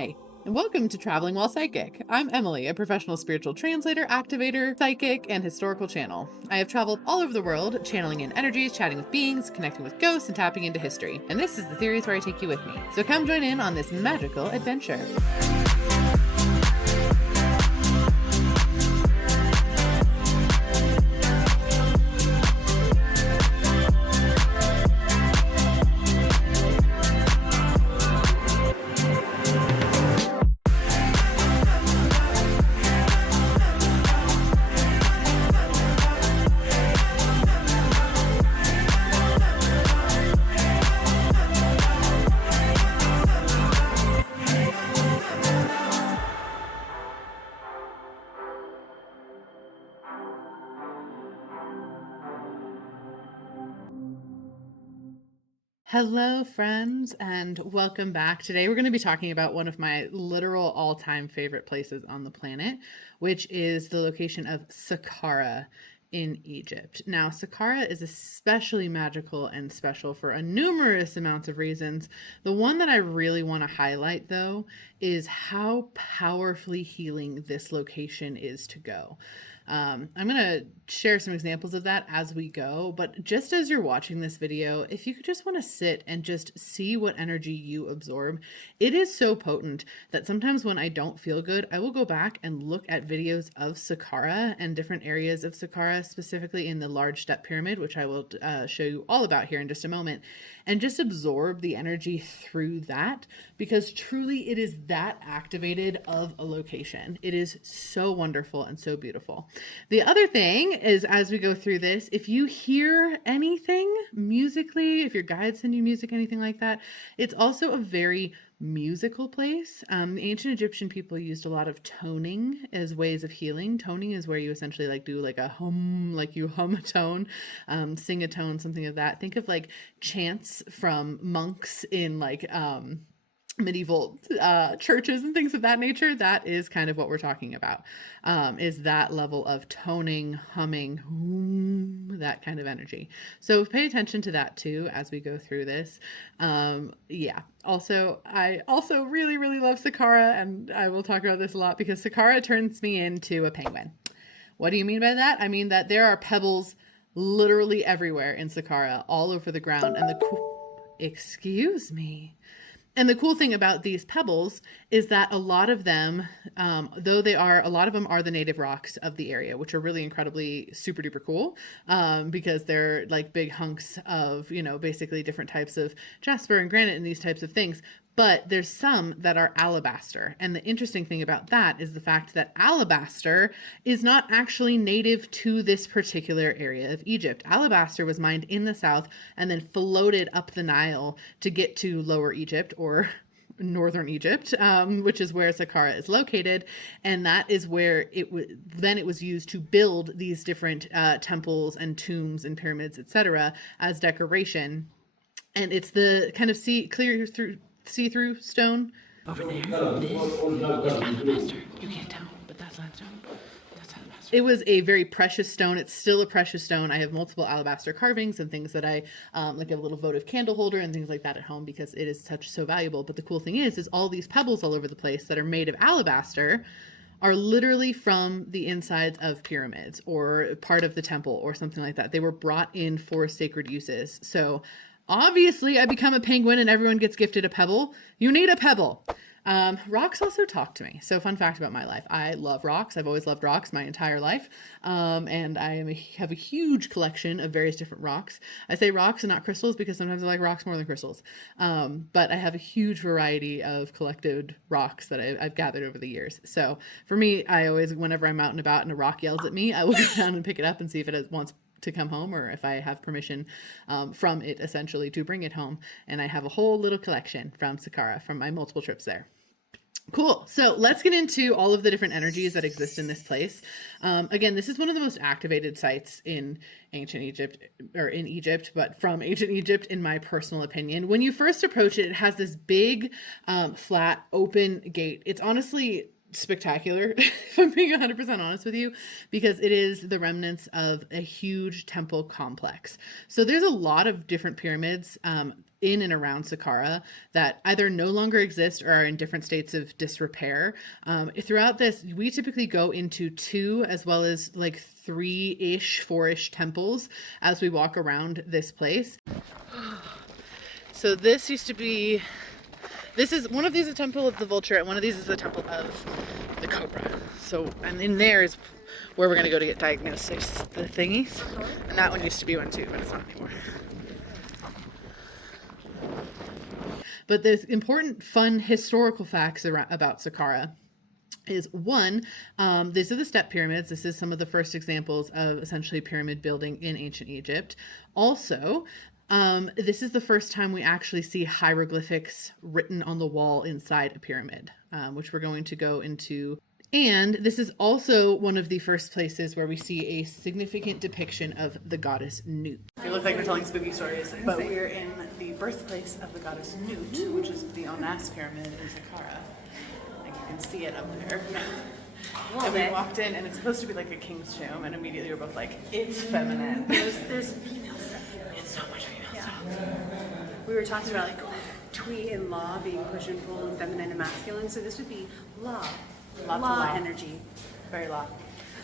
Hi, and welcome to Traveling While Psychic. I'm Emily, a professional spiritual translator, activator, psychic, and historical channel. I have traveled all over the world, channeling in energies, chatting with beings, connecting with ghosts, and tapping into history. And this is the theories where I take you with me. So come join in on this magical adventure. Hello, friends, and welcome back. Today we're going to be talking about one of my literal all-time favorite places on the planet, which is the location of Saqqara in Egypt. Now, Saqqara is especially magical and special for a numerous amounts of reasons. The one that I really want to highlight, though, is how powerfully healing this location is to go. I'm going to share some examples of that as we go, but just as you're watching this video, if you could just want to sit and just see what energy you absorb, it is so potent that sometimes when I don't feel good, I will go back and look at videos of Saqqara and different areas of Saqqara, specifically in the large step pyramid, which I will show you all about here in just a moment, and just absorb the energy through that, because truly it is that activated of a location. It is so wonderful and so beautiful. The other thing is, as we go through this, if you hear anything musically, if your guides send you music, anything like that, it's also a very musical place. The ancient Egyptian people used a lot of toning as ways of healing. Toning is where you essentially like do like a hum, like you hum a tone, sing a tone, something of that. Think of like chants from monks in like medieval churches and things of that nature. That is kind of what we're talking about, is that level of toning, humming, that kind of energy. So pay attention to that too as we go through this. Yeah. Also, I also really, really love Saqqara, and I will talk about this a lot because Saqqara turns me into a penguin. What do you mean by that? I mean that there are pebbles literally everywhere in Saqqara, all over the ground, and excuse me. And the cool thing about these pebbles is that a lot of them, though a lot of them are the native rocks of the area, which are really incredibly super duper cool, because they're like big hunks of, basically different types of jasper and granite and these types of things. But there's some that are alabaster. And the interesting thing about that is the fact that alabaster is not actually native to this particular area of Egypt. Alabaster was mined in the south and then floated up the Nile to get to Lower Egypt, or northern Egypt, which is where Saqqara is located, and that is where it was used to build these different temples and tombs and pyramids, etc., as decoration. And it's the kind of see-through stone over there. This is alabaster. You can't tell, but that's limestone. That's alabaster. It was a very precious stone. It's still a precious stone. I have multiple alabaster carvings and things that I like a little votive candle holder and things like that at home because it is so valuable. But the cool thing is all these pebbles all over the place that are made of alabaster are literally from the insides of pyramids or part of the temple or something like that. They were brought in for sacred uses. So obviously, I become a penguin and everyone gets gifted a pebble. You need a pebble. Rocks also talk to me. So fun fact about my life. I love rocks. I've always loved rocks my entire life. And I have a huge collection of various different rocks. I say rocks and not crystals because sometimes I like rocks more than crystals. But I have a huge variety of collected rocks that I've gathered over the years. So for me, I always, whenever I'm out and about and a rock yells at me, I will go down and pick it up and see if it wants to come home, or if I have permission from it essentially to bring it home. And I have a whole little collection from Saqqara from my multiple trips there. Cool. So let's get into all of the different energies that exist in this place. Again, this is one of the most activated sites in ancient Egypt, or in Egypt, but from ancient Egypt, in my personal opinion. When you first approach it, it has this big, flat, open gate. It's honestly spectacular, if I'm being 100% honest with you, because it is the remnants of a huge temple complex. So there's a lot of different pyramids in and around Saqqara that either no longer exist or are in different states of disrepair. Throughout this, we typically go into 2 as well as like 3-ish, 4-ish temples as we walk around this place. So this used to be, this is, one of these is a temple of the vulture and one of these is the temple of the cobra. So, and in there is where we're going to go to get diagnostics, the thingies. And that one used to be one too, but it's not anymore. But the important, fun historical facts about Saqqara is one, these are the step pyramids. This is some of the first examples of essentially pyramid building in ancient Egypt. Also, this is the first time we actually see hieroglyphics written on the wall inside a pyramid, which we're going to go into. And this is also one of the first places where we see a significant depiction of the goddess Nut. We look like we're telling spooky stories, but we're in the birthplace of the goddess Nut, which is the Onas pyramid in Saqqara. Like you can see it up there. And we walked in, and it's supposed to be like a king's tomb, and immediately we're both like, it's feminine. There's female stuff here. It's so much female stuff. We were talking about like Twee and Law being push and pull and feminine and masculine, so this would be Law. Lots law of law energy. Very law.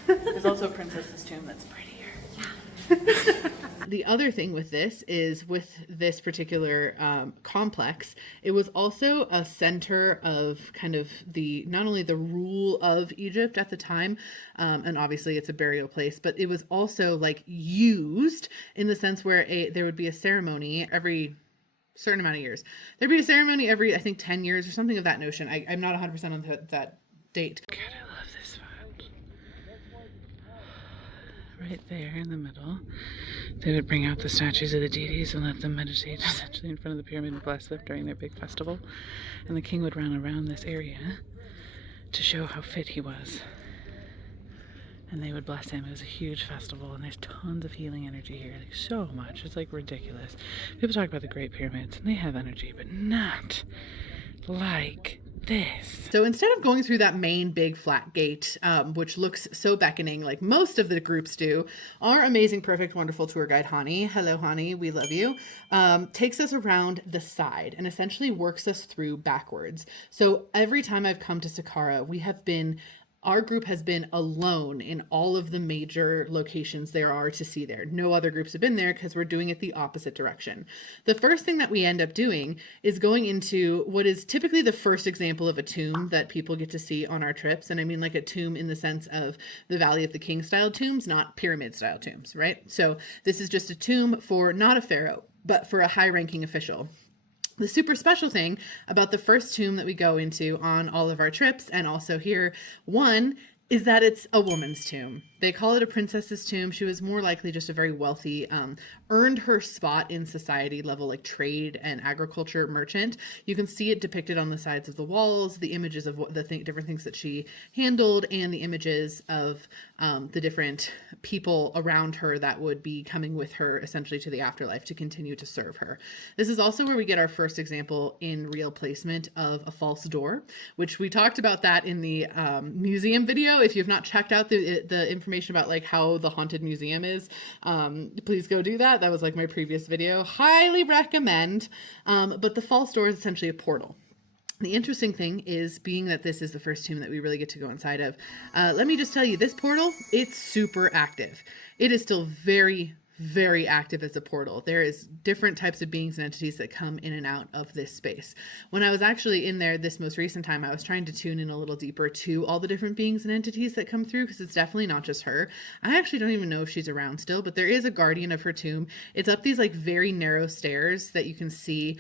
There's also a princess's tomb that's prettier. Yeah. The other thing with this is with this particular complex, it was also a center of kind of the, not only the rule of Egypt at the time, and obviously it's a burial place, but it was also like used in the sense where there would be a ceremony every certain amount of years. There'd be a ceremony every, I think, 10 years or something of that notion. I'm not 100% on that date. God, I love this spot. Right there in the middle, they would bring out the statues of the deities and let them meditate essentially in front of the pyramid and bless them during their big festival. And the king would run around this area to show how fit he was. And they would bless him. It was a huge festival, and there's tons of healing energy here. Like, so much. It's like ridiculous. People talk about the Great Pyramids, and they have energy, but not like this. So instead of going through that main big flat gate, which looks so beckoning like most of the groups do, our amazing, perfect, wonderful tour guide, Hani, hello Hani, we love you, takes us around the side and essentially works us through backwards. So every time I've come to Saqqara, our group has been alone in all of the major locations there are to see there. No other groups have been there because we're doing it the opposite direction. The first thing that we end up doing is going into what is typically the first example of a tomb that people get to see on our trips. And I mean like a tomb in the sense of the Valley of the King style tombs, not pyramid style tombs, right? So this is just a tomb for not a pharaoh, but for a high-ranking official. The super special thing about the first tomb that we go into on all of our trips, and also here, one, is that it's a woman's tomb. They call it a princess's tomb. She was more likely just a very wealthy, earned her spot in society level, like trade and agriculture merchant. You can see it depicted on the sides of the walls, the images of what different things that she handled, and the images of the different people around her that would be coming with her essentially to the afterlife to continue to serve her. This is also where we get our first example in real placement of a false door, which we talked about that in the museum video. If you've not checked out the information about like how the haunted museum is, please go do that. That was like my previous video. Highly recommend. But the false door is essentially a portal. The interesting thing is, being that this is the first tomb that we really get to go inside of, let me just tell you, this portal, it's super active. It is still very, very active as a portal. There is different types of beings and entities that come in and out of this space. When I was actually in there this most recent time, I was trying to tune in a little deeper to all the different beings and entities that come through, because it's definitely not just her. I actually don't even know if she's around still, but there is a guardian of her tomb. It's up these like very narrow stairs that you can see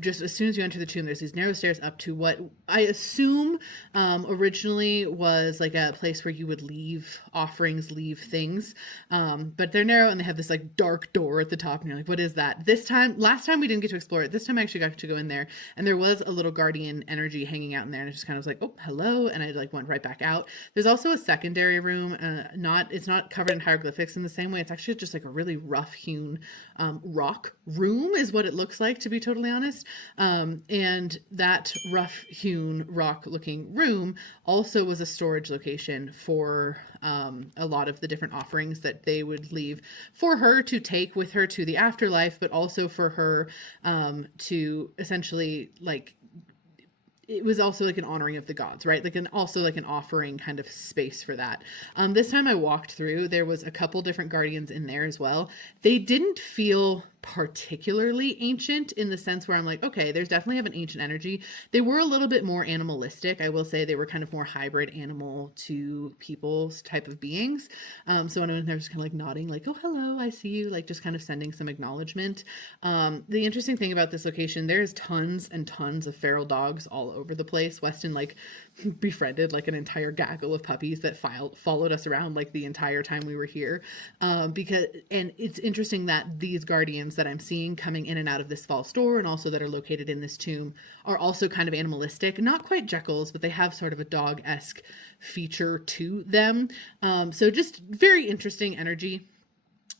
just as soon as you enter the tomb. There's these narrow stairs up to what I assume originally was like a place where you would leave offerings, leave things, but they're narrow and they have this like dark door at the top, and you're like, what is that? Last time we didn't get to explore it. This time I actually got to go in there, and there was a little guardian energy hanging out in there, and I just kind of was like, oh, hello, and I like went right back out. There's also a secondary room. It's not covered in hieroglyphics in the same way. It's actually just like a really rough hewn rock room is what it looks like, to be totally honest. And that rough hewn rock looking room also was a storage location for a lot of the different offerings that they would leave. for her to take with her to the afterlife, but also for her to essentially like, it was also like an honoring of the gods, right? Like also like an offering kind of space for that. This time I walked through, there was a couple different guardians in there as well. They didn't feel particularly ancient in the sense where I'm like, okay, there's definitely have an ancient energy. They were a little bit more animalistic. I will say they were kind of more hybrid animal to people's type of beings. So when they're just kind of like nodding, like, oh, hello, I see you, like just kind of sending some acknowledgement. The interesting thing about this location, there's tons and tons of feral dogs all over the place. Weston like befriended like an entire gaggle of puppies that followed us around like the entire time we were here. Because it's interesting that these guardians that I'm seeing coming in and out of this fall store and also that are located in this tomb are also kind of animalistic, not quite Jekylls, but they have sort of a dog-esque feature to them. So just very interesting energy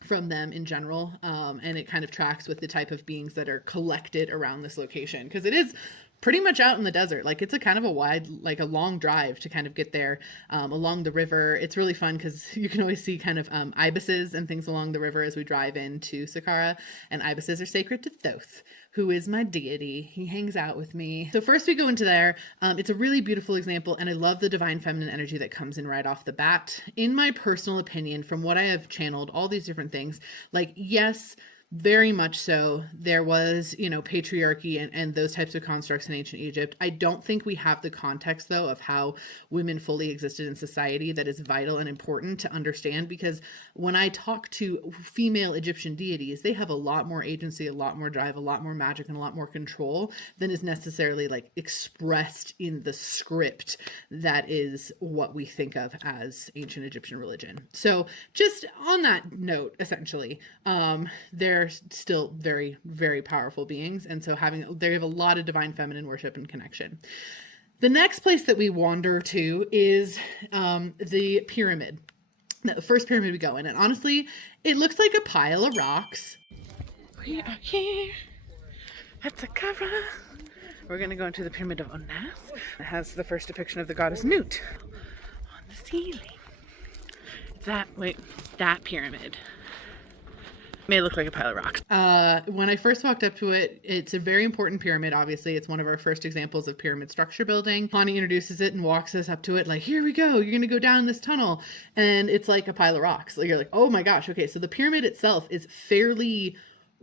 from them in general. And it kind of tracks with the type of beings that are collected around this location, because it is pretty much out in the desert. Like it's a kind of a wide, like a long drive to kind of get there along the river. It's really fun because you can always see kind of ibises and things along the river as we drive into Saqqara, and ibises are sacred to Thoth, who is my deity. He hangs out with me. So first we go into there. It's a really beautiful example, and I love the divine feminine energy that comes in right off the bat. In my personal opinion, from what I have channeled, all these different things, like, yes, very much so, there was, you know, patriarchy and those types of constructs in ancient Egypt. I don't think we have the context, though, of how women fully existed in society that is vital and important to understand, because when I talk to female Egyptian deities, they have a lot more agency, a lot more drive, a lot more magic, and a lot more control than is necessarily like expressed in the script that is what we think of as ancient Egyptian religion. So just on that note, essentially, they're still very, very powerful beings. And so they have a lot of divine feminine worship and connection. The next place that we wander to is the pyramid. The first pyramid we go in. And honestly, it looks like a pile of rocks. We are here at Saqqara. We're going to go into the pyramid of Onas. It has the first depiction of the goddess Nut on the ceiling. It's that pyramid. May look like a pile of rocks. When I first walked up to it, it's a very important pyramid. Obviously, it's one of our first examples of pyramid structure building. Connie introduces it and walks us up to it like, here we go, you're gonna go down this tunnel. And it's like a pile of rocks. Like, you're like, oh my gosh, okay, so the pyramid itself is fairly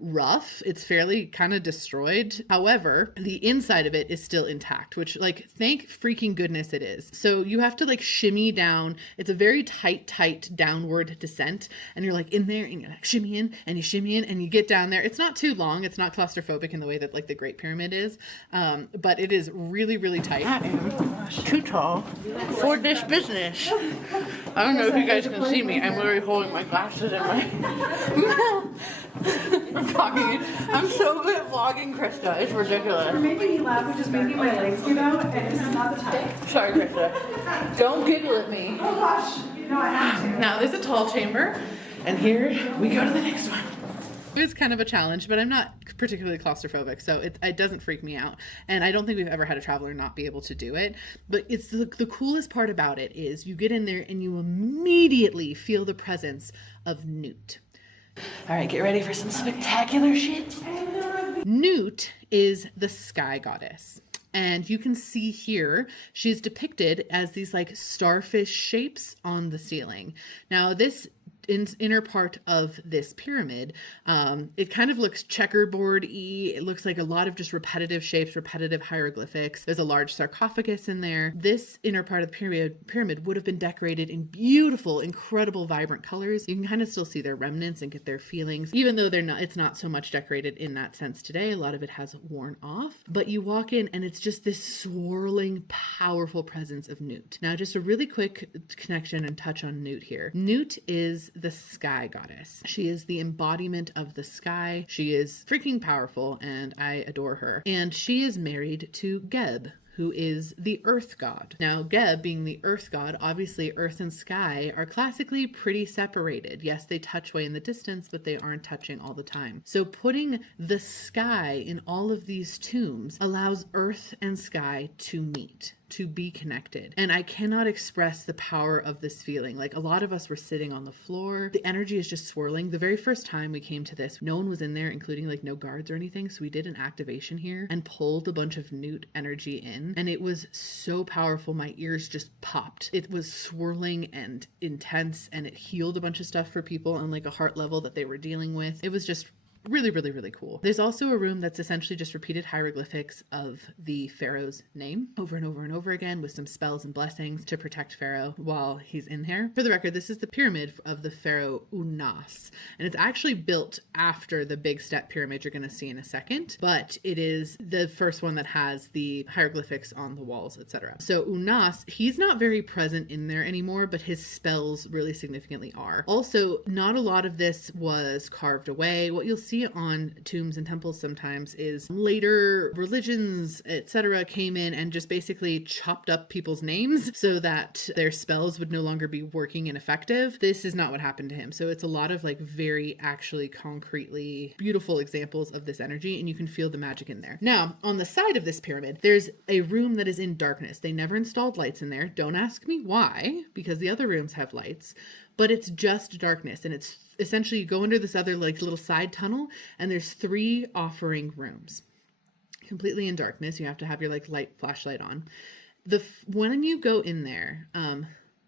rough. It's fairly kind of destroyed. However, the inside of it is still intact, which, like, thank freaking goodness it is. So you have to like shimmy down. It's a very tight downward descent, and you're like in there and you're like shimmy in and you shimmy in and you get down there. It's not too long. It's not claustrophobic in the way that like the Great Pyramid is, but it is really, really tight. I am too tall for this business. I don't know if you guys can see me. I'm literally holding my glasses in my I'm vlogging. I'm so good at vlogging, Krista. It's ridiculous. You're making me laugh, which is making my legs get out, and this is not the time. Sorry, Krista. Don't giggle at me. Oh gosh, you know I have to. Now there's a tall chamber, and here we go to the next one. It was kind of a challenge, but I'm not particularly claustrophobic, so it doesn't freak me out. And I don't think we've ever had a traveler not be able to do it. But it's the coolest part about it is you get in there and you immediately feel the presence of Nut. All right, get ready for some spectacular shit. Nut is the sky goddess. And you can see here, she's depicted as these like starfish shapes on the ceiling. Now this inner part of this pyramid, it kind of looks checkerboard-y. It looks like a lot of just repetitive shapes, repetitive hieroglyphics. There's a large sarcophagus in there. This inner part of the pyramid would have been decorated in beautiful, incredible, vibrant colors. You can kind of still see their remnants and get their feelings, even though it's not so much decorated in that sense today. A lot of it has worn off, but you walk in and it's just this swirling, powerful presence of Nut. Now, just a really quick connection and touch on Nut here. Nut is the sky goddess. She is the embodiment of the sky. She is freaking powerful and I adore her. And she is married to Geb, who is the earth god. Now, Geb being the earth god, obviously earth and sky are classically pretty separated. Yes, they touch way in the distance, but they aren't touching all the time. So putting the sky in all of these tombs allows earth and sky to meet. to be connected. And I cannot express the power of this feeling. Like, a lot of us were sitting on the floor. The energy is just swirling. The very first time we came to this, no one was in there, including like no guards or anything. So we did an activation here and pulled a bunch of newt energy in. And it was so powerful. My ears just popped. It was swirling and intense, and it healed a bunch of stuff for people on like a heart level that they were dealing with. It was just really, really, really cool. There's also a room that's essentially just repeated hieroglyphics of the pharaoh's name over and over and over again, with some spells and blessings to protect Pharaoh while he's in there. For the record, this is the pyramid of the pharaoh Unas, and it's actually built after the big step pyramid you're going to see in a second, but it is the first one that has the hieroglyphics on the walls, etc. So Unas, he's not very present in there anymore, but his spells really significantly are. Also, not a lot of this was carved away. What you'll see on tombs and temples sometimes is later religions, etc., came in and just basically chopped up people's names so that their spells would no longer be working and effective. This is not what happened to him. So it's a lot of like very actually concretely beautiful examples of this energy, and you can feel the magic in there. Now, on the side of this pyramid, there's a room that is in darkness. They never installed lights in there. Don't ask me why, because the other rooms have lights, but it's just darkness. And it's essentially, you go under this other like little side tunnel, and there's 3 offering rooms completely in darkness. You have to have your like flashlight on. When you go in there,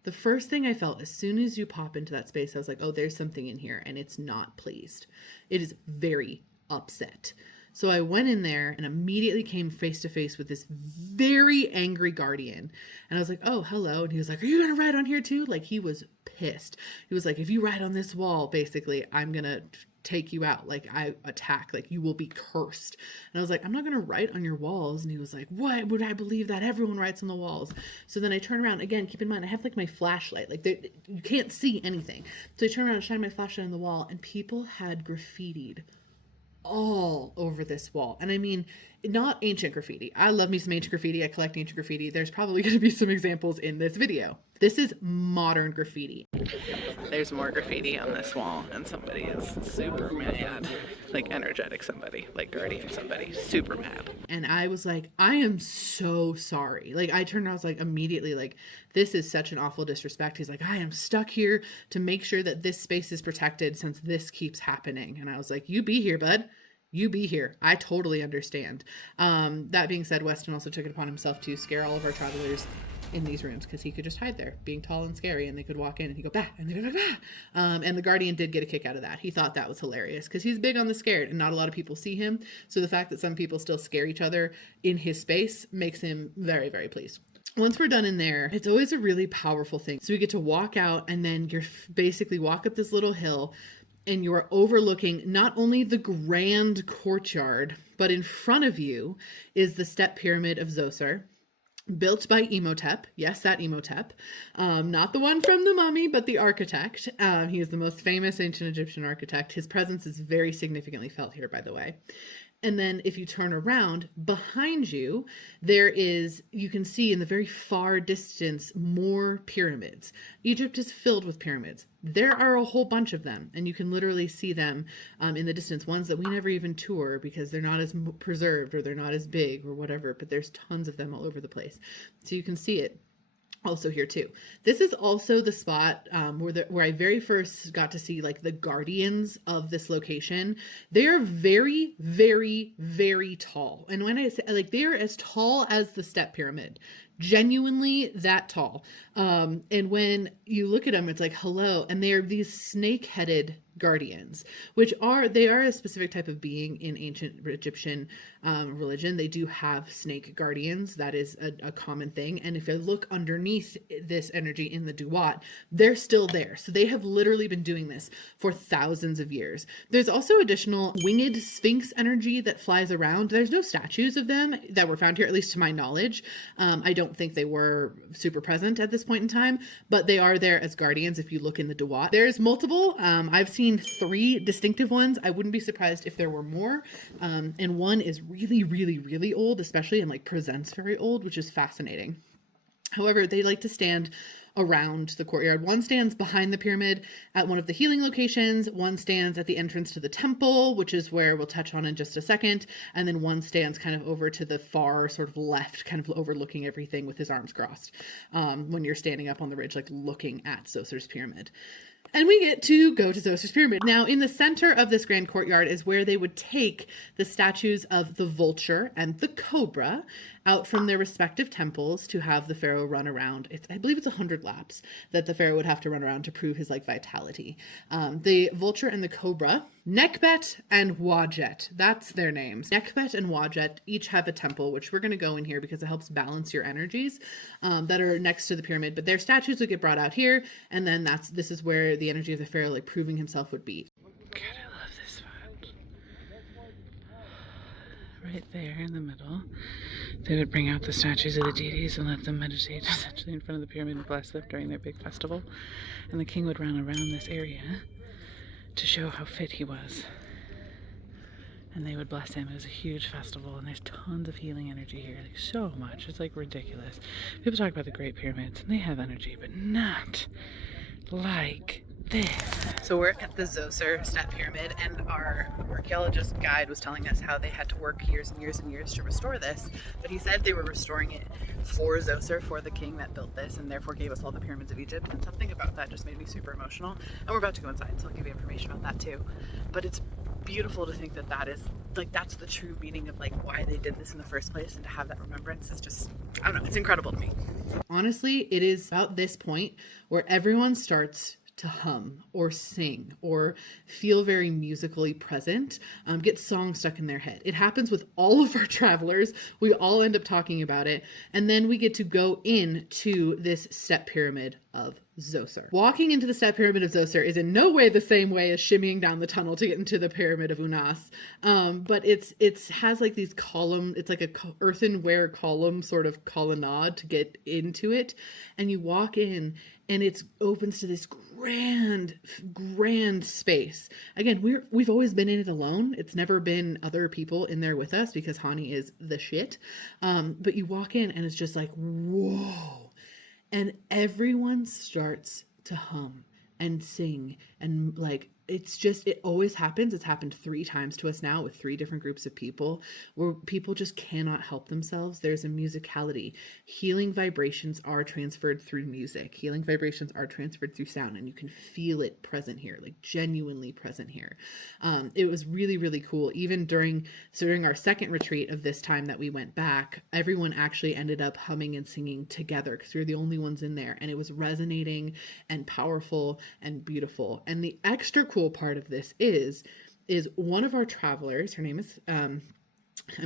the first thing I felt as soon as you pop into that space, I was like, oh, there's something in here, and it's not pleased. It is very upset. So I went in there and immediately came face to face with this very angry guardian. And I was like, oh, hello. And he was like, are you going to ride on here too? Like, he was pissed. He was like, if you ride on this wall, basically, I'm going to take you out. Like, I attack, like you will be cursed. And I was like, I'm not going to write on your walls. And he was like, what would I believe that? Everyone writes on the walls. So then I turn around again, keep in mind, I have like my flashlight, like you can't see anything. So I turn around and shine my flashlight on the wall, and people had graffitied all over this wall. And I mean, not ancient graffiti. I love me some ancient graffiti. I collect ancient graffiti. There's probably going to be some examples in this video. This is modern graffiti. There's more graffiti on this wall, and somebody is super mad. Like energetic somebody, like guardian somebody, super mad. And I was like, I am so sorry. Like, I turned around, I was like, immediately, like, this is such an awful disrespect. He's like, I am stuck here to make sure that this space is protected since this keeps happening. And I was like, you be here, bud. You be here. I totally understand. That being said, Weston also took it upon himself to scare all of our travelers in these rooms, because he could just hide there being tall and scary, and they could walk in and he'd go bah, and they'd go bah. And the guardian did get a kick out of that. He thought that was hilarious because he's big on the scared, and not a lot of people see him. So the fact that some people still scare each other in his space makes him very, very pleased. Once we're done in there, it's always a really powerful thing. So we get to walk out, and then you're basically walk up this little hill, and you're overlooking not only the grand courtyard, but in front of you is the step pyramid of Zoser, built by Imhotep. Yes, that Imhotep. Not the one from The Mummy, but the architect. He is the most famous ancient Egyptian architect. His presence is very significantly felt here, by the way. And then if you turn around behind you, you can see in the very far distance, more pyramids. Egypt is filled with pyramids. There are a whole bunch of them, and you can literally see them in the distance, ones that we never even tour because they're not as preserved or they're not as big or whatever, but there's tons of them all over the place. So you can see it also here too. This is also the spot where I very first got to see like the guardians of this location. They are very, very, very tall. And when I say like, they are as tall as the step pyramid, genuinely that tall. And when you look at them, it's like, hello. And they are these snake-headed guardians, they are a specific type of being in ancient Egyptian religion. They do have snake guardians. That is a common thing. And if you look underneath this energy in the Duat, they're still there. So they have literally been doing this for thousands of years. There's also additional winged sphinx energy that flies around. There's no statues of them that were found here, at least to my knowledge. I don't think they were super present at this point in time, but they are there as guardians if you look in the Duat. There's multiple. I've seen 3 distinctive ones. I wouldn't be surprised if there were more. And one is really, really, really old, especially, and like presents very old, which is fascinating. However, they like to stand around the courtyard. One stands behind the pyramid at one of the healing locations. One stands at the entrance to the temple, which is where we'll touch on in just a second. And then one stands kind of over to the far sort of left, kind of overlooking everything with his arms crossed, when you're standing up on the ridge, like looking at Zoser's pyramid. And we get to go to Zoser's pyramid. Now, in the center of this grand courtyard is where they would take the statues of the vulture and the cobra out from their respective temples to have the pharaoh run around. I believe it's 100 laps that the pharaoh would have to run around to prove his like vitality. The vulture and the cobra, Nekbet and Wajet, that's their names. Nekbet and Wajet each have a temple, which we're going to go in here because it helps balance your energies, that are next to the pyramid. But their statues would get brought out here, and then this is where the energy of the pharaoh, like proving himself, would be. God, I love this spot. Right there in the middle, they would bring out the statues of the deities and let them meditate essentially in front of the pyramid and bless them during their big festival. And the king would run around this area to show how fit he was. And they would bless him. It was a huge festival, and there's tons of healing energy here, like so much. It's like ridiculous. People talk about the Great Pyramids, and they have energy, but not like this. So we're at the Zoser step pyramid, and our archaeologist guide was telling us how they had to work years and years and years to restore this, but he said they were restoring it for Zoser, for the king that built this, and therefore gave us all the pyramids of Egypt. And something about that just made me super emotional. And we're about to go inside, so I'll give you information about that too. But it's beautiful to think that that is like, that's the true meaning of like why they did this in the first place, and to have that remembrance is just, I don't know, it's incredible to me. Honestly, it is about this point where everyone starts to hum or sing or feel very musically present, get songs stuck in their head. It happens with all of our travelers. We all end up talking about it. And then we get to go into this step pyramid of Zoser. Walking into the step pyramid of Zoser is in no way the same way as shimmying down the tunnel to get into the pyramid of Unas. But it's has like these column, it's like a earthenware column sort of colonnade to get into it. And you walk in and it opens to this grand space. Again, we've always been in it alone. It's never been other people in there with us because Hani is the shit. But you walk in and it's just like, whoa. And everyone starts to hum and sing, and like, it's just, it always happens. It's happened 3 times to us now with 3 different groups of people where people just cannot help themselves. There's a musicality. Healing vibrations are transferred through music. Healing vibrations are transferred through sound, and you can feel it present here, like genuinely present here. It was really, really cool. Even during our second retreat of this time that we went back, everyone actually ended up humming and singing together because we were the only ones in there, and it was resonating and powerful and beautiful. And the extra cool part of this is one of our travelers, her name is I'm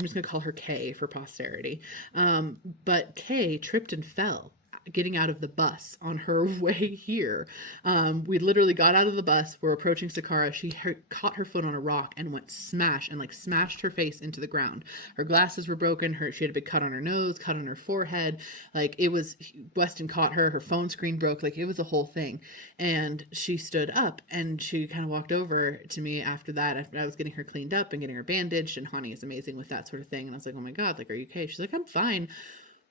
just gonna call her Kay for posterity, but Kay tripped and fell getting out of the bus on her way here. We literally got out of the bus, we're approaching Saqqara. She caught her foot on a rock and went smash, and like smashed her face into the ground. Her glasses were broken, she had a big cut on her nose, cut on her forehead. Like, it was, Weston caught her phone screen broke, like it was a whole thing. And she stood up and she kind of walked over to me after that. After I was getting her cleaned up and getting her bandaged, and Hani is amazing with that sort of thing. And I was like, oh my God, like, are you okay? She's like, I'm fine,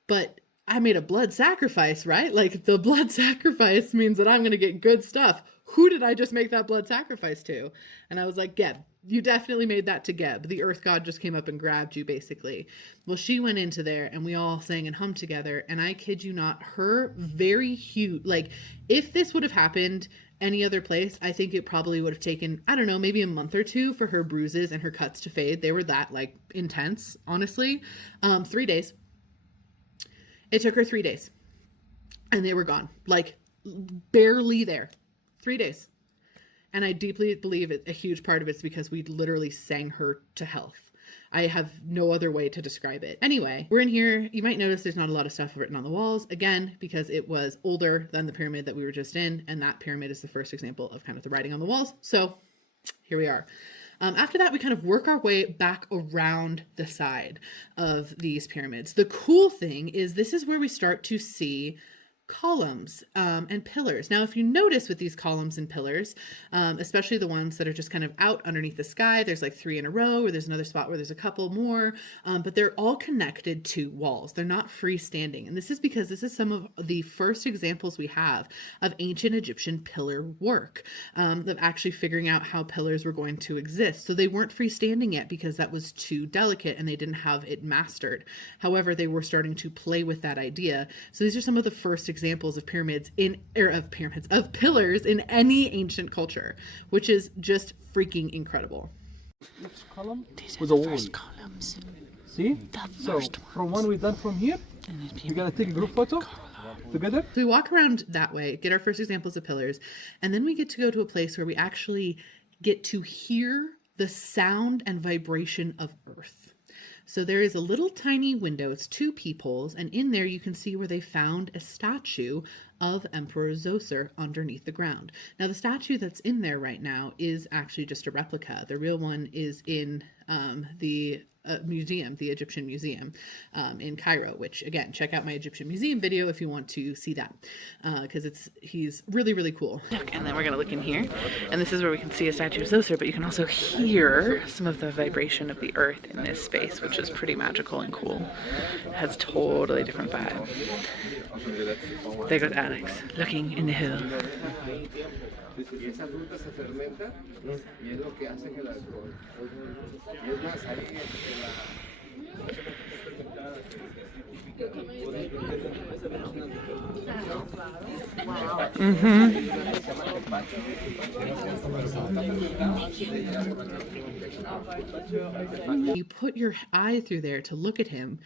but I made a blood sacrifice, right? Like, the blood sacrifice means that I'm going to get good stuff. Who did I just make that blood sacrifice to? And I was like, Geb, you definitely made that to Geb. The earth god just came up and grabbed you, basically. Well, she went into there and we all sang and hummed together. And I kid you not, her very huge, like, if this would have happened any other place, I think it probably would have taken, I don't know, maybe a month or 2 for her bruises and her cuts to fade. They were that, like, intense, honestly. 3 days. It took her 3 days and they were gone, like barely there. 3 days. And I deeply believe a huge part of it's because we literally sang her to health. I have no other way to describe it. Anyway, we're in here. You might notice there's not a lot of stuff written on the walls, again, because it was older than the pyramid that we were just in. And that pyramid is the first example of kind of the writing on the walls. So here we are. After that, we kind of work our way back around the side of these pyramids. The cool thing is this is where we start to see columns and pillars. Now, if you notice with these columns and pillars, especially the ones that are just kind of out underneath the sky, there's like 3 in a row, or there's another spot where there's a couple more, but they're all connected to walls. They're not freestanding. And this is because this is some of the first examples we have of ancient Egyptian pillar work, of actually figuring out how pillars were going to exist. So they weren't freestanding yet because that was too delicate and they didn't have it mastered. However, they were starting to play with that idea. So these are some of the first examples of of pillars in any ancient culture, which is just freaking incredible. Next column These are with the a wall. first columns. See? The So first from one we done from here, And then we're gonna take a group photo together. So we walk around that way, get our first examples of pillars, and then we get to go to a place where we actually get to hear the sound and vibration of earth. So there is a little tiny window, it's 2 peepholes, and in there you can see where they found a statue of Emperor Zoser underneath the ground. Now the statue that's in there right now is actually just a replica. The real one is in the museum, the Egyptian Museum in Cairo, which again, check out my Egyptian Museum video if you want to see that, because he's really, really cool. Look, and then we're gonna look in here, and this is where we can see a statue of Zoser, but you can also hear some of the vibration of the earth in this space, which is pretty magical and cool. It has totally different vibe. There goes Alex, looking in the hill. Y esa fruta se fermenta y es lo que hace que el alcohol. Y es más, ahí You put your eye through there to look at him,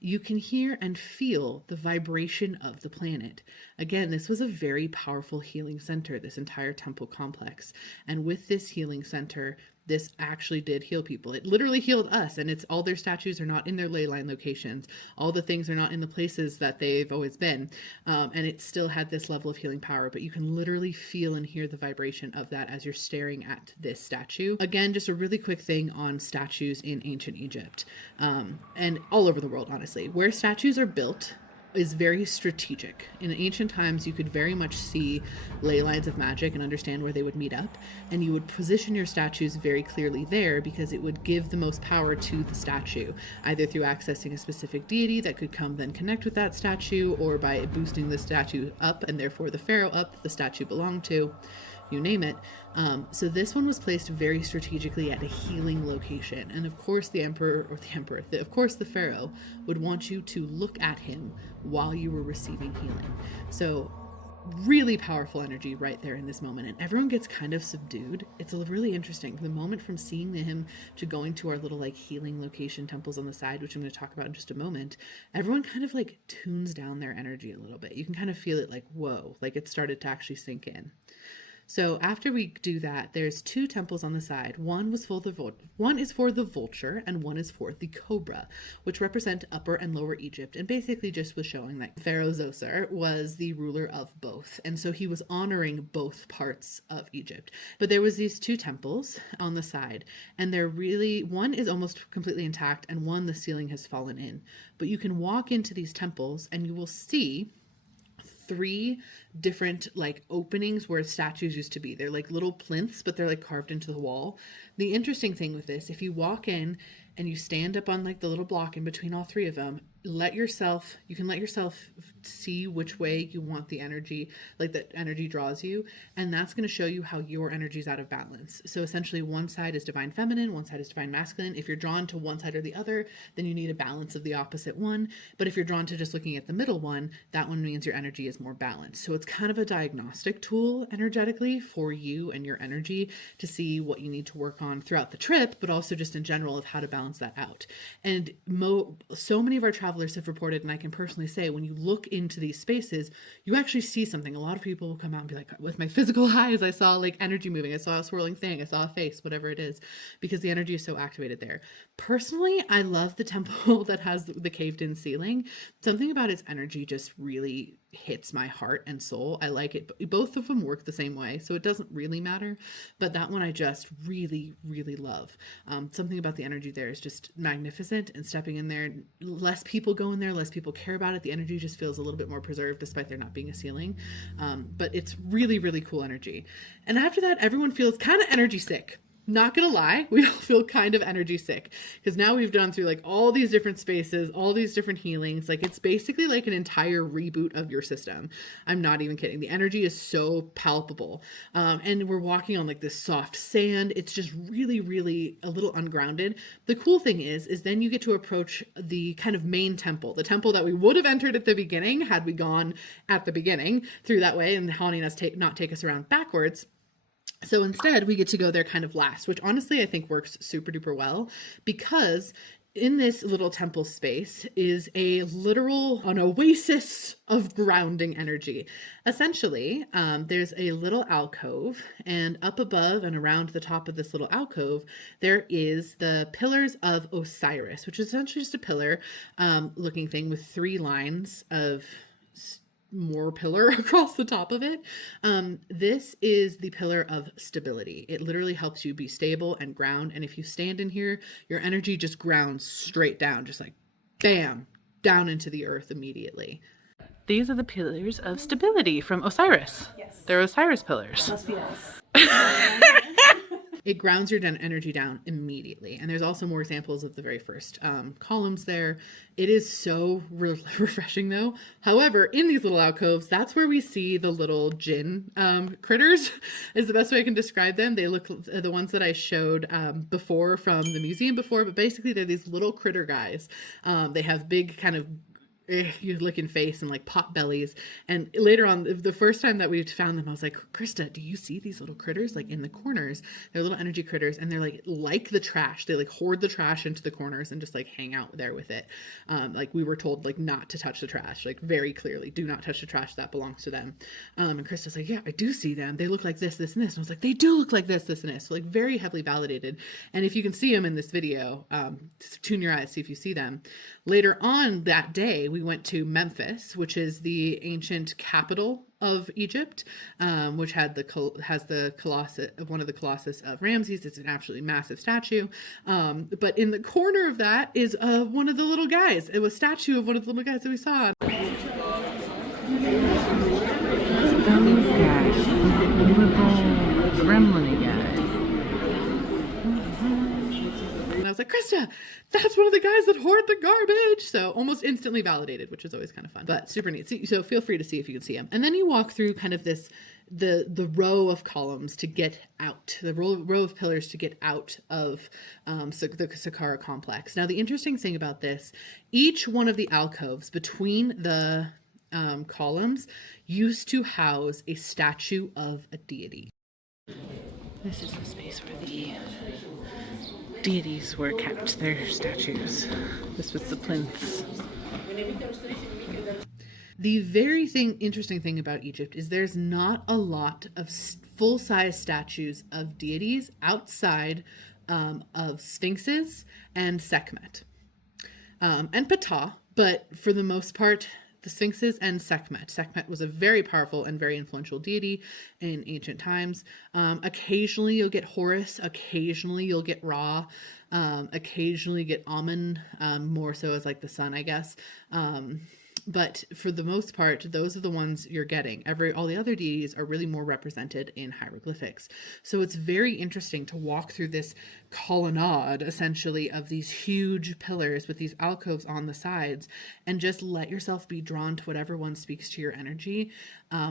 you can hear and feel the vibration of the planet. Again, this was a very powerful healing center, this entire temple complex. And with this healing center, this actually did heal people. It literally healed us, and it's all their statues are not in their ley line locations. All the things are not in the places that they've always been. And it still had this level of healing power, but you can literally feel and hear the vibration of that as you're staring at this statue. Again, just a really quick thing on statues in ancient Egypt, and all over the world, honestly. Where statues are built is very strategic. In ancient times, you could very much see ley lines of magic and understand where they would meet up, and you would position your statues very clearly there because it would give the most power to the statue, either through accessing a specific deity that could come then connect with that statue, or by boosting the statue up and therefore the pharaoh up that the statue belonged to. You name it. So this one was placed very strategically at a healing location. And of course the pharaoh would want you to look at him while you were receiving healing. So really powerful energy right there in this moment. And everyone gets kind of subdued. It's really interesting. The moment from seeing him to going to our little like healing location temples on the side, which I'm going to talk about in just a moment, everyone kind of like tunes down their energy a little bit. You can kind of feel it like, whoa, like it started to actually sink in. So after we do that, there's 2 temples on the side. One is for the vulture and one is for the cobra, which represent Upper and Lower Egypt, and basically just was showing that Pharaoh Zoser was the ruler of both, and so he was honoring both parts of Egypt. But there was these 2 temples on the side, and one is almost completely intact, and one the ceiling has fallen in. But you can walk into these temples and you will see 3 different like openings where statues used to be. They're like little plinths, but they're like carved into the wall. The interesting thing with this, if you walk in and you stand up on like the little block in between all 3 of them, you can let yourself see which way you want the energy, like that energy draws you, and that's going to show you how your energy is out of balance. So essentially one side is divine feminine, one side is divine masculine. If you're drawn to one side or the other, then you need a balance of the opposite one. But if you're drawn to just looking at the middle one, that one means your energy is more balanced. So it's kind of a diagnostic tool energetically for you and your energy to see what you need to work on throughout the trip, but also just in general of how to balance that out. And so many of our travelers have reported, and I can personally say, when you look into these spaces, you actually see something. A lot of people will come out and be like, with my physical eyes, I saw like energy moving, I saw a swirling thing, I saw a face, whatever it is, because the energy is so activated there. Personally, I love the temple that has the caved in ceiling. Something about its energy just really hits my heart and soul. I like it. Both of them work the same way, so it doesn't really matter. But that one I just really, really love. Something about the energy there is just magnificent, and stepping in there, less people people go in there, less people care about it. The energy just feels a little bit more preserved despite there not being a ceiling. But it's really, really cool energy. And after that, everyone feels kind of energy sick. Not gonna lie, we all feel kind of energy sick because now we've gone through like all these different spaces, all these different healings. Like it's basically like an entire reboot of your system. I'm not even kidding. The energy is so palpable. And we're walking on like this soft sand. It's just really, really a little ungrounded. The cool thing is then you get to approach the kind of main temple, the temple that we would have entered at the beginning had we gone at the beginning through that way and haunting us not take us around backwards. So instead, we get to go there kind of last, which honestly I think works super duper well because in this little temple space is an oasis of grounding energy. Essentially, there's a little alcove, and up above and around the top of this little alcove, there is the Pillars of Osiris, which is essentially just a pillar looking thing with 3 lines of more pillar across the top of it. This is the pillar of stability. It literally helps you be stable and ground. And if you stand in here, your energy just grounds straight down, just like bam, down into the earth immediately. These are the pillars of stability from Osiris. Yes. They're Osiris pillars. Must be nice. It grounds your energy down immediately. And there's also more examples of the very first columns there. It is so refreshing though. However, in these little alcoves, that's where we see the little djinn critters is the best way I can describe them. They look the ones that I showed before from the museum before, but basically they're these little critter guys. They have big kind of you looking face and like pot bellies. And later on, the first time that we found them, I was like, Krista, do you see these little critters like in the corners? They're little energy critters, and they're like the trash. They like hoard the trash into the corners and just like hang out there with it. Like we were told like not to touch the trash, like very clearly, do not touch the trash, that belongs to them. And Krista's like, yeah, I do see them. They look like this, this, and this. And I was like, they do look like this, this, and this. So like very heavily validated. And if you can see them in this video, tune your eyes, see if you see them. Later on that day, we went to Memphis, which is the ancient capital of Egypt, which has the colossus, one of the colossus of Ramses. It's an absolutely massive statue. But in the corner of that is one of the little guys. It was a statue of one of the little guys that we saw. Those guys, little gremlin guys. I was like, Krista, that's one of the guys that hoard the garbage. So almost instantly validated, which is always kind of fun, but super neat. So feel free to see if you can see them. And then you walk through kind of the row of columns to get out, the row of pillars to get out of the Saqqara complex. Now, the interesting thing about this, each one of the alcoves between the columns used to house a statue of a deity. This is the space where the deities were kept, their statues. This was the plinths. The very interesting thing about Egypt is there's not a lot of full-size statues of deities outside of sphinxes and Sekhmet and Ptah, but for the most part, the sphinxes and Sekhmet. Sekhmet was a very powerful and very influential deity in ancient times. Occasionally you'll get Horus, occasionally you'll get Ra, occasionally get Amun, more so as like the sun, I guess. But for the most part, those are the ones you're getting. All the other deities are really more represented in hieroglyphics. So it's very interesting to walk through this colonnade, essentially, of these huge pillars with these alcoves on the sides, and just let yourself be drawn to whatever one speaks to your energy.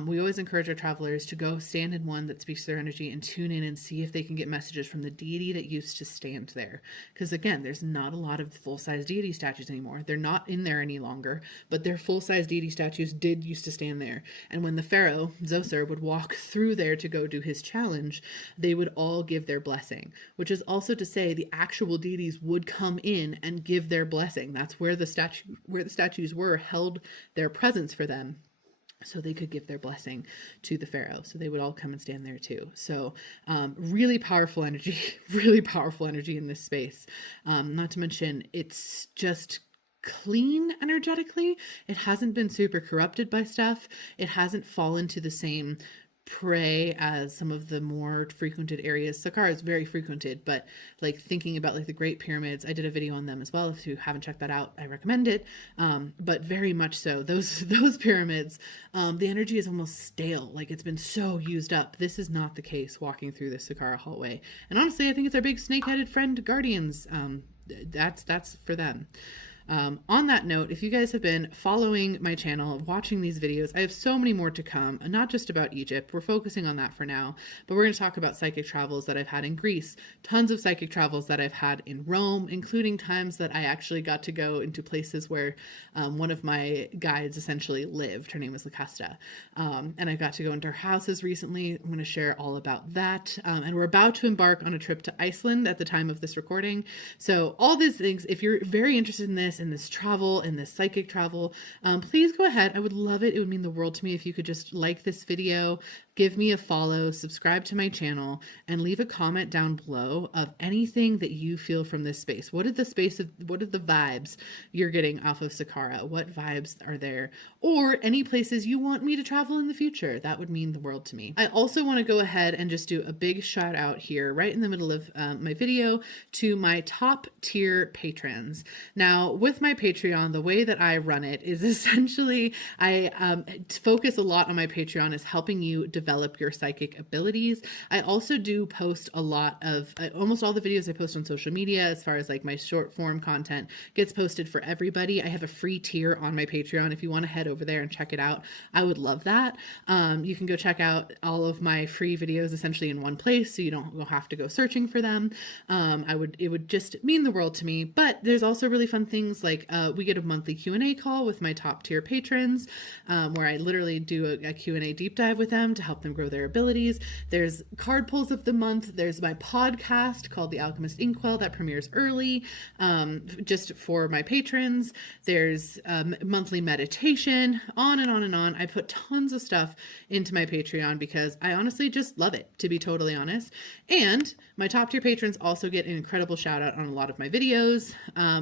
We always encourage our travelers to go stand in one that speaks to their energy and tune in and see if they can get messages from the deity that used to stand there. Because again, there's not a lot of full-size deity statues anymore. They're not in there any longer, but their full-size deity statues did used to stand there. And when the pharaoh, Zoser, would walk through there to go do his challenge, they would all give their blessing, which is also to say the actual deities would come in and give their blessing. That's where the statues were, held their presence for them, so they could give their blessing to the pharaoh. So they would all come and stand there too. So really powerful energy, really powerful energy in this space. Not to mention, it's just clean energetically. It hasn't been super corrupted by stuff. It hasn't fallen to the same pray as some of the more frequented areas. Saqqara is very frequented, but like thinking about like the Great Pyramids, I did a video on them as well. If you haven't checked that out, I recommend it. But very much so, those pyramids, the energy is almost stale. Like it's been so used up. This is not the case walking through the Saqqara hallway. And honestly, I think it's our big snake-headed friend guardians. That's for them. On that note, if you guys have been following my channel, watching these videos, I have so many more to come, not just about Egypt. We're focusing on that for now, but we're going to talk about psychic travels that I've had in Greece, tons of psychic travels that I've had in Rome, including times that I actually got to go into places where one of my guides essentially lived. Her name was Lucasta. And I got to go into her houses recently. I'm going to share all about that. And we're about to embark on a trip to Iceland at the time of this recording. So all these things, if you're very interested in this travel, in this psychic travel, please go ahead. I would love it. It would mean the world to me if you could just like this video, give me a follow, subscribe to my channel, and leave a comment down below of anything that you feel from this space. What are the vibes you're getting off of Saqqara? What vibes are there? Or any places you want me to travel in the future. That would mean the world to me. I also want to go ahead and just do a big shout out here, right in the middle of my video, to my top tier patrons. Now, with my Patreon, the way that I run it is essentially I focus a lot on my Patreon is helping you develop your psychic abilities. I also do post a lot of almost all the videos I post on social media, as far as like my short form content gets posted for everybody. I have a free tier on my Patreon. If you want to head over there and check it out, I would love that. You can go check out all of my free videos essentially in one place, so you don't have to go searching for them. It would just mean the world to me. But there's also really fun things like we get a monthly Q&A call with my top tier patrons, where I literally do a Q&A deep dive with them to help them grow their abilities. There's card pulls of the month. There's my podcast called The Alchemist Inkwell that premieres early, just for my patrons. There's monthly meditation, on and on and on. I put tons of stuff into my Patreon because I honestly just love it, to be totally honest. And my top tier patrons also get an incredible shout out on a lot of my videos.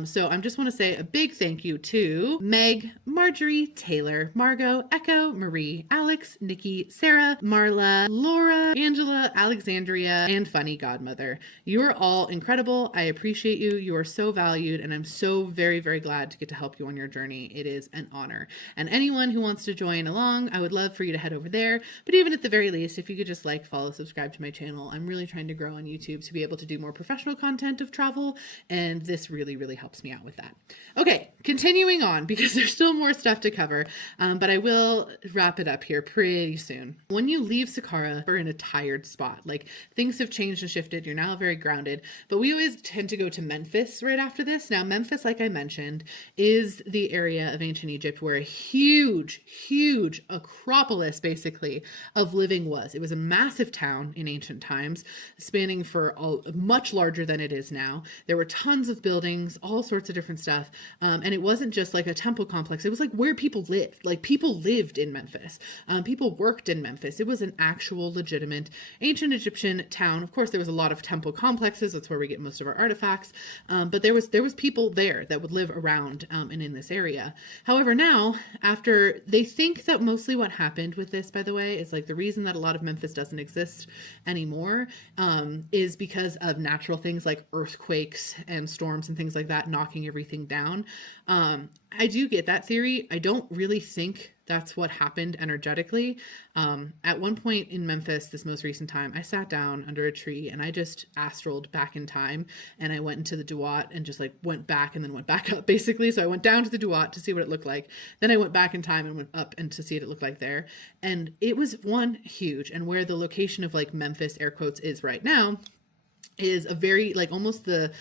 So I just want to say a big thank you to Meg, Marjorie, Taylor, Margot, Echo, Marie, Alex, Nikki, Sarah, Marla, Laura, Angela, Alexandria, and Funny Godmother. You are all incredible. I appreciate you. You are so valued, and I'm so very, very glad to get to help you on your journey. It is an honor. And anyone who wants to join along, I would love for you to head over there. But even at the very least, if you could just like, follow, subscribe to my channel. I'm really trying to grow on YouTube to be able to do more professional content of travel, and this really, really helps me out with that. Okay, continuing on, because there's still more stuff to cover, but I will wrap it up here pretty soon. When you leave Saqqara, we're in a tired spot. Like, things have changed and shifted. You're now very grounded, but we always tend to go to Memphis right after this. Now, Memphis, like I mentioned, is the area of ancient Egypt where a huge, huge acropolis, basically, of living was. It was a massive town in ancient times, spanning for much larger than it is now. There were tons of buildings, all sorts of different stuff. And it wasn't just like a temple complex. It was like where people lived. Like, people lived in Memphis. People worked in Memphis. It was an actual legitimate ancient Egyptian town. Of course, there was a lot of temple complexes. That's where we get most of our artifacts. But there was people there that would live around and in this area. However, now, after, they think that mostly what happened with this, by the way, is like the reason that a lot of Memphis doesn't exist anymore is because of natural things like earthquakes and storms and things like that knocking everything down. I do get that theory. I don't really think that's what happened energetically. At one point in Memphis, this most recent time, I sat down under a tree and I just astraled back in time, and I went into the Duat and just like went back and then went back up, basically. So I went down to the Duat to see what it looked like. Then I went back in time and went up and to see what it looked like there. And it was one huge, and where the location of like Memphis, air quotes, is right now, is a very like almost the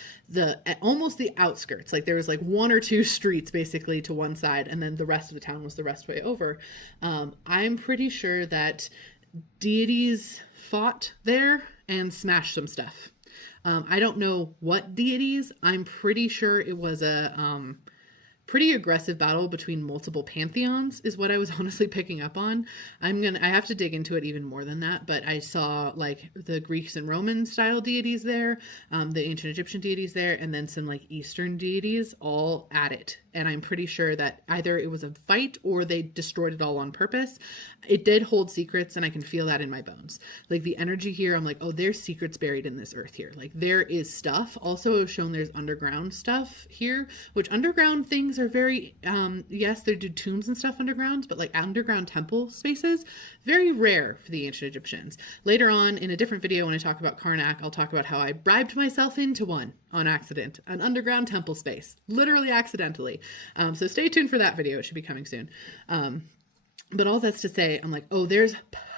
outskirts. Like there was like one or two streets basically to one side, and then the rest of the town was the rest way over. I'm pretty sure that deities fought there and smashed some stuff. I don't know what deities. I'm pretty sure it was a pretty aggressive battle between multiple pantheons is what I was honestly picking up on. I have to dig into it even more than that, but I saw like the Greeks and Roman style deities there, the ancient Egyptian deities there, and then some like Eastern deities all at it. and I'm pretty sure that either it was a fight or they destroyed it all on purpose. It did hold secrets, and I can feel that in my bones. Like the energy here, I'm like, oh, there's secrets buried in this earth here. Like there is stuff. Also shown there's underground stuff here, which underground things are very, yes, they do tombs and stuff underground, but like underground temple spaces, very rare for the ancient Egyptians. Later on in a different video, when I talk about Karnak, I'll talk about how I bribed myself into one on accident, an underground temple space, literally accidentally. So stay tuned for that video. It should be coming soon. But all that's to say, I'm like, oh, there's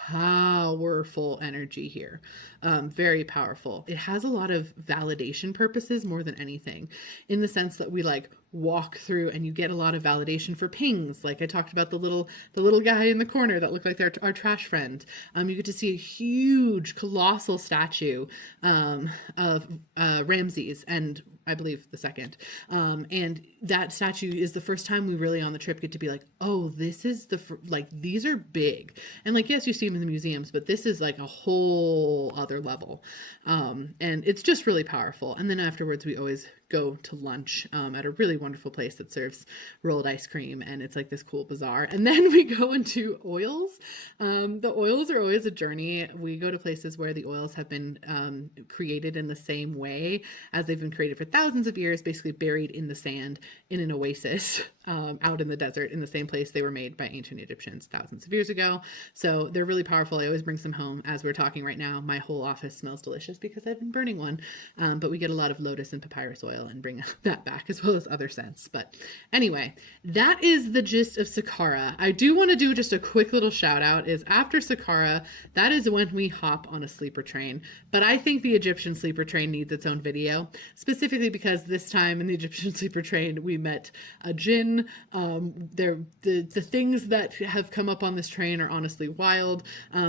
powerful energy here. Very powerful. It has a lot of validation purposes more than anything, in the sense that we like walk through and you get a lot of validation for pings. Like I talked about the little guy in the corner that looked like our trash friend. You get to see a huge colossal statue of Ramses, and I believe the second. And that statue is the first time we really on the trip get to be like, oh, this is like, these are big. And like, yes, you see them in the museums, but this is like a whole other level. And it's just really powerful. And then afterwards, we always go to lunch at a really wonderful place that serves rolled ice cream, and it's like this cool bazaar. And then we go into oils. The oils are always a journey. We go to places where the oils have been created in the same way as they've been created for thousands of years, basically buried in the sand in an oasis out in the desert, in the same place they were made by ancient Egyptians thousands of years ago. So they're really powerful. I always bring some home. As we're talking right now, my whole office smells delicious because I've been burning one. But we get a lot of lotus and papyrus oil and bring that back, as well as other scents. But anyway, that is the gist of Saqqara. I do want to do just a quick little shout out, is after Saqqara, that is when we hop on a sleeper train. But I think the Egyptian sleeper train needs its own video, specifically because this time in the Egyptian sleeper train, we met a jinn. The things that have come up on this train are honestly wild.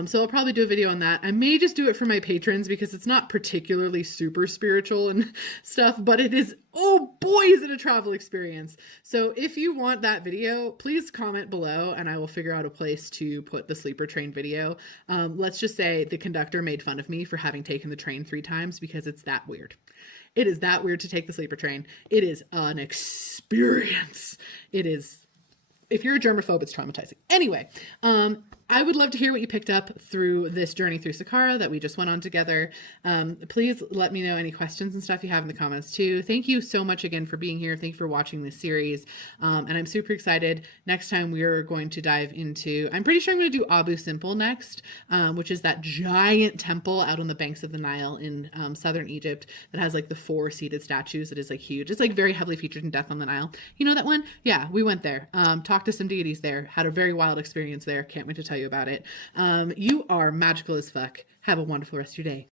So I'll probably do a video on that. I may just do it for my patrons because it's not particularly super spiritual and stuff, but it is, oh boy, is it a travel experience. So if you want that video, please comment below and I will figure out a place to put the sleeper train video. Let's just say the conductor made fun of me for having taken the train 3 times because it's that weird. It is that weird to take the sleeper train. It is an experience. It is, if you're a germaphobe, it's traumatizing. Anyway, I would love to hear what you picked up through this journey through Saqqara that we just went on together. Please let me know any questions and stuff you have in the comments too. Thank you so much again for being here. Thank you for watching this series. And I'm super excited. Next time we are going to dive into, I'm pretty sure I'm going to do Abu Simbel next, which is that giant temple out on the banks of the Nile in southern Egypt that has like the 4 seated statues. It is like huge. It's like very heavily featured in Death on the Nile. You know that one? Yeah, we went there. Talked to some deities there. Had a very wild experience there. Can't wait to tell you about it. You are magical as fuck. Have a wonderful rest of your day.